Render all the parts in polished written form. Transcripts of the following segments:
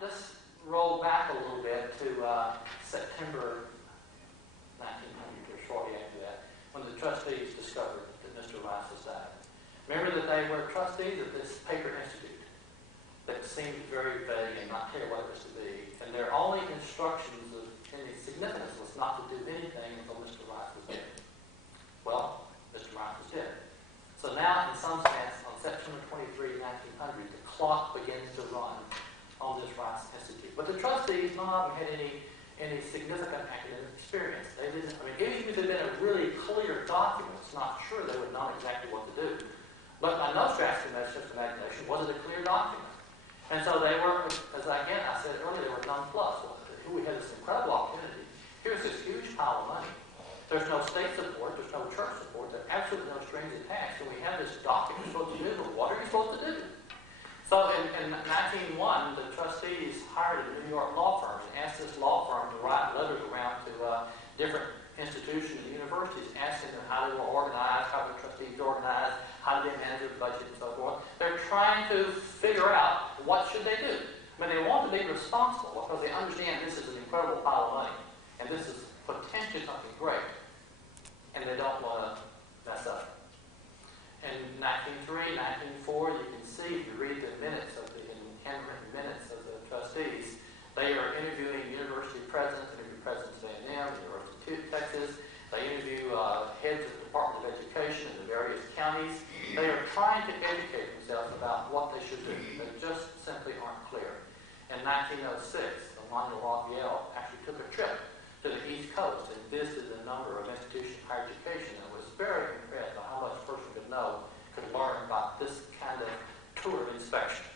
let's roll back a little bit to September 1900, or shortly after that, when the trustees discovered that Mr. Rice has died. Remember that they were trustees of this paper institute that seemed very vague and not clear what it was to be. And their only instructions of any significance was not to do anything until Mr. Rice was dead. Well, Mr. Rice was dead. So now, in some sense, on September 23, 1900, the clock begins to run on this Rice Institute. But the trustees, none of them had any significant academic experience. They didn't, I mean, even if it had been a really clear document, it's not sure they would know exactly what to do. But by no stretch of imagination was it a clear document. And so they were, as I said earlier, they were nonplussed. We had this incredible opportunity. Here's this huge pile of money. There's no state support. There's no church support. There are absolutely no strings attached. And we have this document we're supposed to do, but what are you supposed to do? So in 1901, the trustees hired a New York law firm and asked this law firm to write letters around to different institutions and universities, asking them how they were organized, how the trustees were organized, how do they manage their budget, and so forth. They're trying to figure out what should they do. I mean, they want to be responsible because they understand this is an incredible pile of money, and this is potentially something great, and they don't want to mess up. In 1903, 1904, you can see, if you read the minutes of the handwritten minutes of the trustees, they are interviewing university presidents, presidents of A&M, University of Texas. They interview heads of the Department of Education in the various counties. They are trying to educate themselves about what they should do. They just simply aren't clear. In 1906, Emmanuel Raphael actually took a trip to the East Coast and visited a number of institutions of higher education and was very impressed by how much a person could learn about this kind of tour of inspection.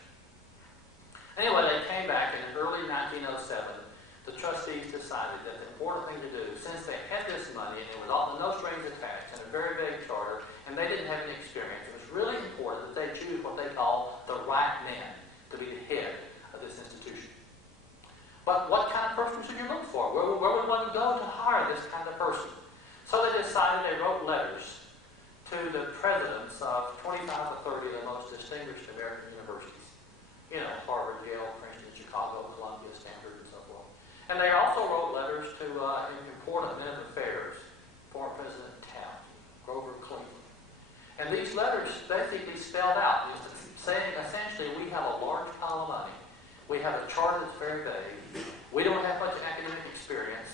Anyway, they came back in early 1907. The trustees decided that the important thing to do, since they had this money and it was no strings attached and a very vague charter, and they didn't have any experience, it was really important that they choose what they call the right man to be the head of this institution. But what kind of person should you look for? Where would one go to hire this kind of person? So they decided, they wrote letters to the presidents of 25 or 30 of the most distinguished American universities. You know, Harvard, Yale, Princeton, Chicago, Columbia, Stanford, and so forth. And they also wrote letters to important men of affairs, former President Taft, Grover Cleveland. And these letters basically spelled out, saying essentially, we have a large pile of money. We have a charter that's very vague. We don't have much academic experience.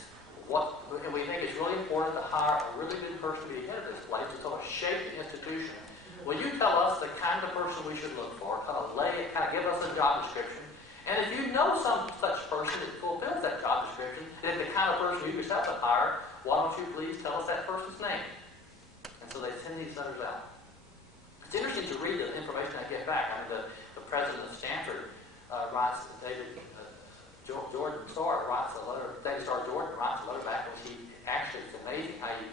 And we think it's really important to hire a really good person to be head of this place to sort of shape the institution. Will you tell us the kind of person we should look for, kind of give us a job description? And if you know some such person that fulfills that job description, is the kind of person you yourself would hire, why don't you please tell us that person's name? And so they send these letters out. It's interesting to read the information I get back. I mean, the president of Stanford writes, Jordan Starr writes a letter, David Starr Jordan writes a letter back, which it's amazing how he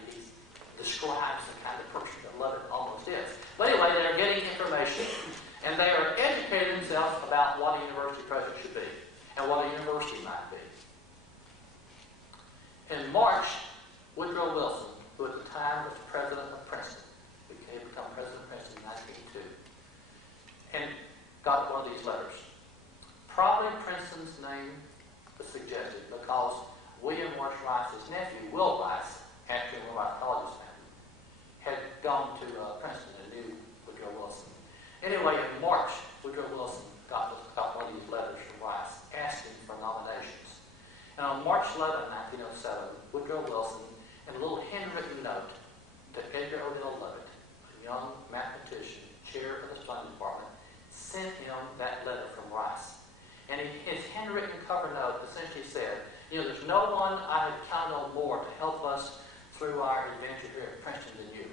describes the kind of person that Lovett almost is. But anyway, they're getting information. And they are educating themselves about what a university president should be and what a university might be. In March, Woodrow Wilson, who at the time was president of Princeton, became president of Princeton in 1902, and got one of these letters. Probably Princeton's name was suggested because William Marsh Rice's nephew, Will Rice, after when Rice College was founded, had gone to Princeton and knew Woodrow Wilson. Anyway, in March, Woodrow Wilson got one of these letters from Rice asking for nominations. And on March 11, 1907, Woodrow Wilson, in a little handwritten note to Edgar Odell Lovett, a young mathematician, chair of the Study Department, sent him that letter from Rice. And his handwritten cover note essentially said, there's no one I have counted on more to help us through our adventure here at Princeton than you.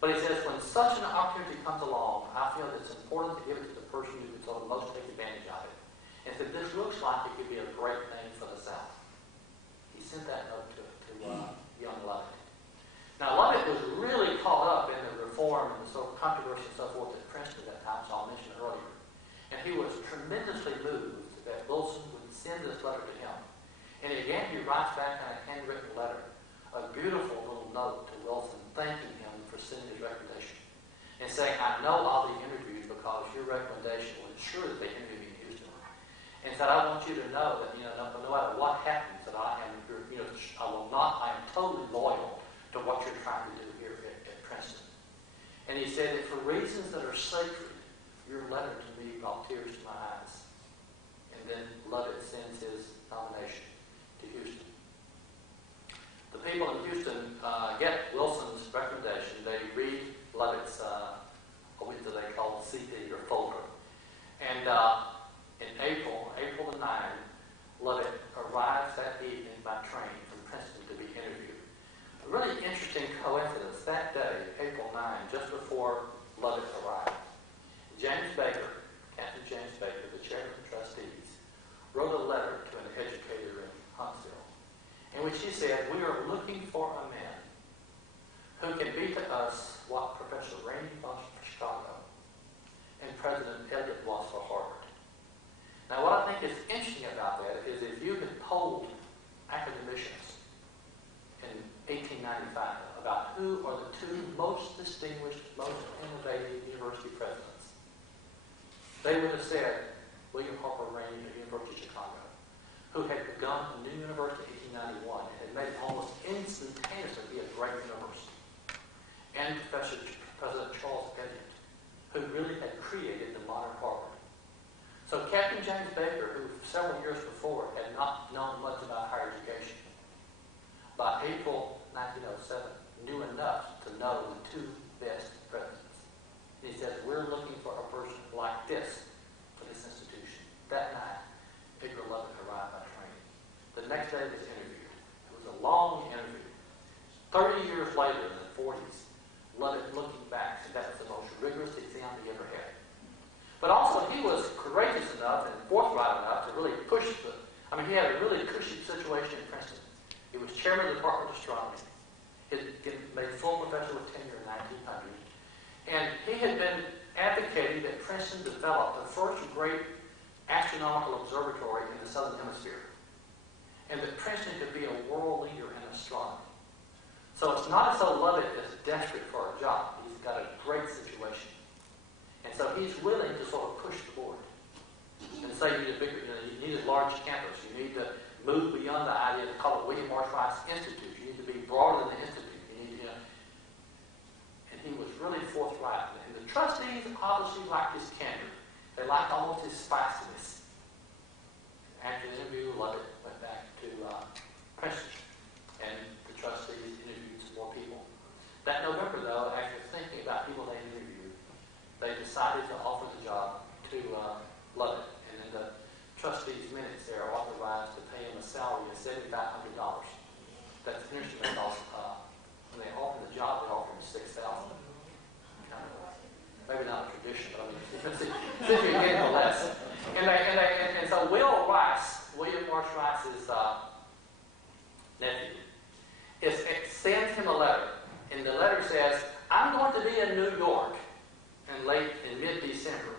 But he says, when such an opportunity comes along, I feel that it's important to give it to the person who can sort of most take advantage of it. And said, this looks like it could be a great thing for the South. He sent that note to young Lovett. Now, Lovett was really caught up in the reform and the sort of controversy and so forth at Princeton at that time, so I mentioned earlier. And he was tremendously moved that Wilson would send this letter to him. And again, he writes back in a handwritten letter, a beautiful little note to Wilson, thanking him for sending his recommendation. And saying, I know I'll be interviewed because your recommendation will ensure that they interview me in Houston. And said, I want And he said that for reasons that are sacred, your letter to me brought tears to my eyes. And then Lovett sends his nomination to Houston. The people in Houston get Wilson's recommendation. They read Lovett's, what do they call CD or folder. And in April the 9th, Lovett arrives that evening by train from Princeton to be interviewed. A really interesting coincidence. That day, April 9, just before Lovett arrived, James Baker, Captain James Baker, the chairman of the trustees, wrote a letter to an educator in Huntsville, in which he said, "We are looking for a man who can be to us what Professor Rainey was for Chicago and President Eliot was for Harvard." Now, what I think is interesting about that is if you had polled academicians in 1895 about who are the two most distinguished, most innovative university presidents, they would have said William Harper Rainey of the University of Chicago, who had begun a new university in 1891 and had made it almost instantaneously be a great university, and President Charles Eliot, who really had created the modern Harvard. So Captain James Baker, who several years before had not known much about higher education, by April 1907 knew enough to know the two best presidents. He says, "We're looking for a person like this for this institution." That night, Edgar Lovett arrived by train. The next day was interviewed. It was a long interview. 30 years later, in the 40s, Lovett, looking back, said that was the most rigorous exam he ever had. But also, he was courageous enough and forthright enough to really push he had a really cushy situation in Princeton. He was chairman of the Department of Astronomy. He had made full professor with tenure in 1900. And he had been advocating that Princeton develop the first great astronomical observatory in the Southern Hemisphere, and that Princeton could be a world leader in astronomy. So it's not as though Lovett is desperate for a job. He's got a great situation. And so he's willing to sort of push the board and say you need a bigger, you need a large campus. You need to move beyond the idea to call it William Marsh Rice Institute. You need to be broader than the institute. You need to, and he was really forthright. And the trustees obviously liked his candor. They liked almost his spiciness. After the interview, Lovett went back to Princeton, and the trustees interviewed some more people. That November, though, after thinking about people they interviewed, they decided to offer the job to Lovett. And in the trustees' minutes, they are authorized to pay him a salary of $7,500. That's interesting because when they offered the job, they offered him $6,000. Maybe not a tradition, but I mean, see if you can get less. And so Will Rice, William Marsh Rice's nephew, sends him a letter. And the letter says, "I'm going to be in New York in mid-December,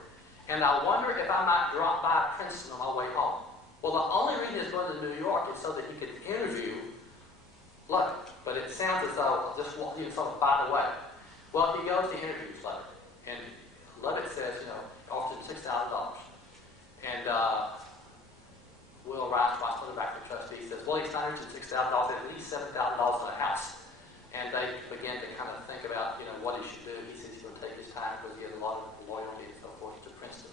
and I wonder if I might drop by Princeton on my way home." Well, the only reason he's going to New York is so that he could interview Lovett. But it sounds as though just sort of by the way. Well, he goes to interviews Lovett, and Lovett says, offered him $6,000. And Will Rice, put it back to the trustee, says, "Well, he's not interested in $6,000, at least $7,000 in a house." And they began to kind of think about, what he should do. He says he's going to take his time because he has a lot of loyalty and so forth to Princeton.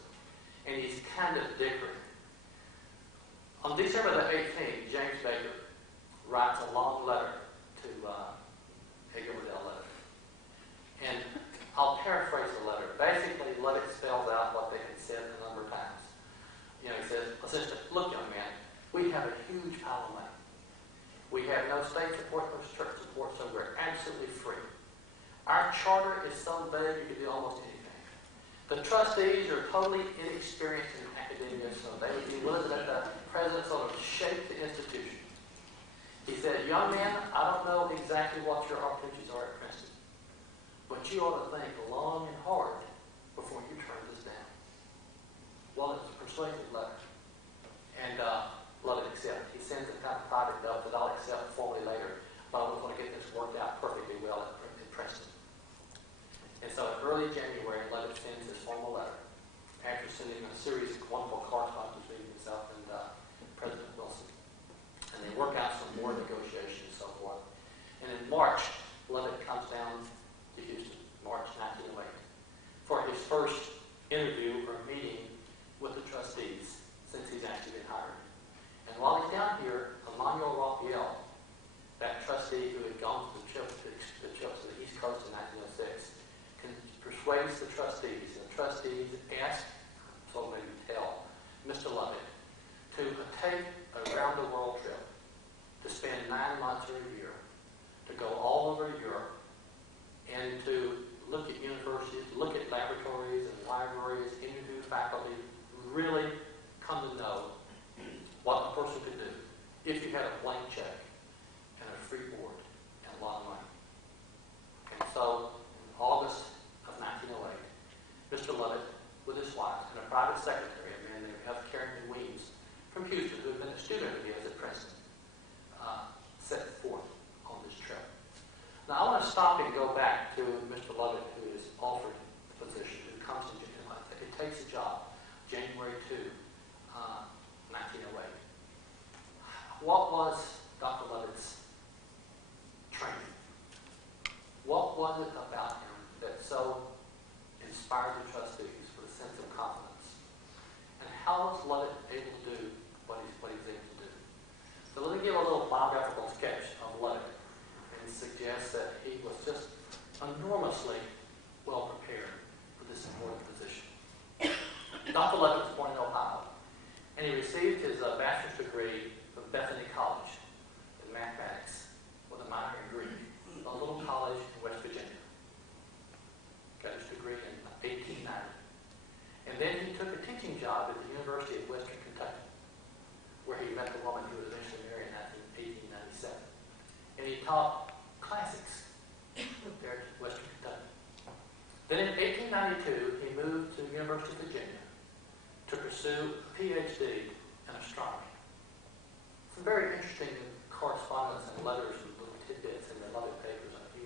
And he's kind of dickering. On December the 18th, James Baker writes a long letter to Edgar Odell Lovett. And I'll paraphrase the letter. Basically, Lovett spells out what they had said a number of times. He says, essentially, "Look, young man, we have a huge pile of money. We have no state support, no church support, so we're absolutely free. Our charter is so vague you can do almost anything. The trustees are totally inexperienced in academia, so they would be willing to let the president sort of shape the institution." He said, "Young man, I don't know exactly what your opportunities are at Princeton, but you ought to think long and hard before you turn this down." Well, it was a persuasive letter. And Lovett accepted. He sends a kind of private note that I'll accept formally later, but I was going to get this worked out perfectly well in Princeton. And so in early January, Lovett sends his formal letter after sending a series of wonderful correspondence between himself and President Wilson. And they work out some more negotiations and so forth. And in March, Lovett comes down to Houston, March 1908. persuades the trustees. And the trustees asked, so maybe tell, Mr. Lovett to take a round-the-world trip, to spend 9 months or a year, to go all over Europe, and to look at universities, look at laboratories and libraries, interview faculty, really come to know what a person could do if you had a blank check and a free board and a lot of money. And so, in August of 1908, Mr. Lovett, with his wife and a private secretary, a man named F. Carrington Weems from Houston, who had been a student of his at Princeton, set forth on this trip. Now, I want to stop and go back to Mr. Lovett, who is offered the position, who comes in, it takes a job, January 2, 1908. What was Dr. Lovett's training? What was it about him that so inspired the trustees with a sense of confidence? And how was Lovett able to do what he was able to do? So let me give a little biographical sketch of Lovett and suggest that he was just enormously well prepared for this important position. Dr. Lovett was born in Ohio, and he received his bachelor's degree from Bethany College in mathematics with a minor in Greek, a little college in West Virginia. Got his degree in 1890. And then he took a teaching job at the University of Western Kentucky, where he met the woman he would eventually marry in 1897. And he taught classics there at Western Kentucky. Then in 1892, he moved to the University of Virginia to pursue a PhD in astronomy. Some very interesting correspondence and letters and little tidbits in the Lovett papers. He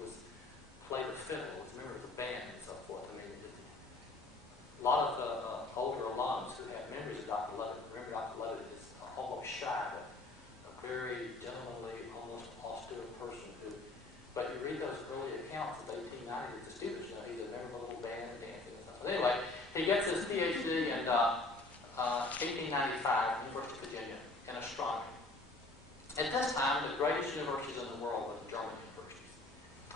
played the fiddle, was a member of the band and so forth. I mean, a lot of older alums who have memories of Dr. Lovett. Remember, Dr. Lovett is almost shy, but a very gentlemanly, almost austere person who, but you read those early accounts of 1890 as a student, you know, he's a member of a little band and dancing and stuff. But anyway, he gets his PhD in 1895, University of Virginia, in astronomy. At this time, the greatest universities in the world were the German universities.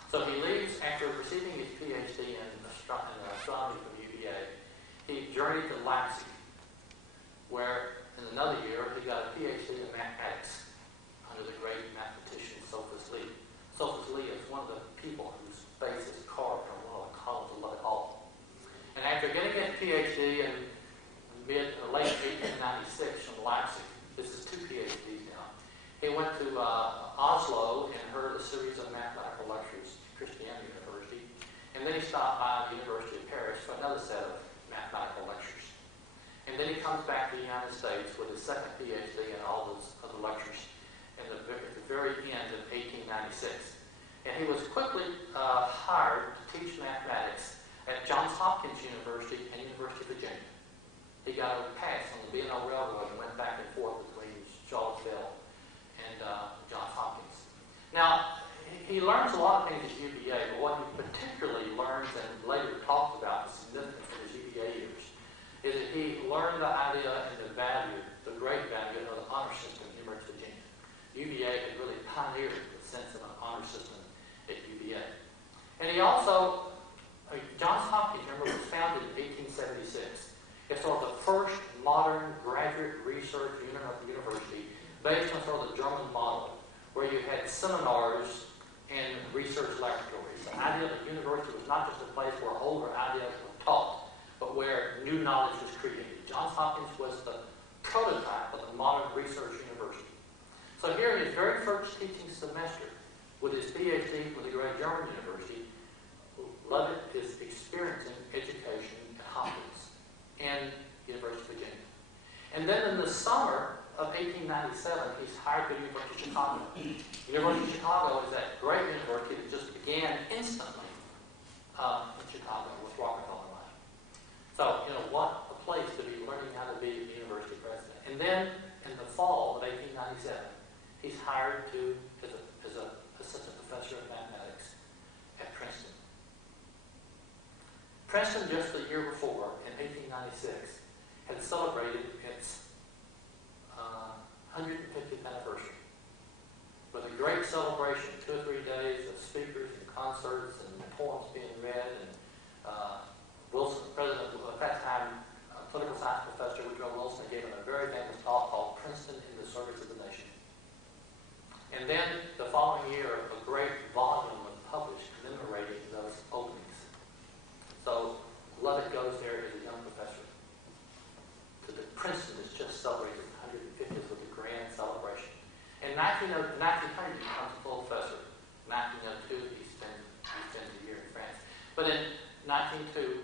So he leaves after receiving his PhD in astronomy from UVA. He journeyed to Leipzig, where in another year he got a PhD in mathematics under the great mathematician Sophus Lee. Sophus Lee is one of the people whose face is carved on one of the columns of Lovett Hall. And after getting his PhD in late 1896 from Leipzig, this is 2 PhDs now, he went to Oslo and heard a series of mathematical lectures at Christianity University, and then he stopped by the University of Paris for another set of mathematical lectures. And then he comes back to the United States with his second PhD in all those other lectures at the very end of 1896. And he was quickly hired to teach mathematics at Johns Hopkins University and University of Virginia. He got a pass on the B&O Railroad and went back and forth between Charlottesville and Johns Hopkins. Now, he learns a lot of things at UVA, but what he particularly learns and later talks about the significance of his UVA years is that he learned the idea and the value, the great value of the honor system at the University of Virginia. UVA had really pioneered the sense of an honor system at UVA. And he also, Johns Hopkins, remember, was founded in 1876. It's sort of the first modern graduate research university based on sort of the German model, where you had seminars and research laboratories. The idea that the university was not just a place where older ideas were taught, but where new knowledge was created. Johns Hopkins was the prototype of the modern research university. So here in his very first teaching semester, with his PhD from the great German university, Lovett is experiencing education at Hopkins and University of Virginia. And then in the summer of 1897, he's hired to the University of Chicago. The University of Chicago is that great university that just began instantly in Chicago with Rockefeller money. So, you know, what a place to be learning how to be a university president. And then in the fall of 1897, he's hired as an assistant professor of mathematics at Princeton. Princeton, just the year before, in 1896, had celebrated its 150th anniversary with a great celebration, 2 or 3 days of speakers and concerts and poems being read and Lovett goes there as a young professor. So the Princeton is just celebrating its 150th with a grand celebration. In 1900, he becomes a full professor. In 1902, he spends a year in France. But in 1902,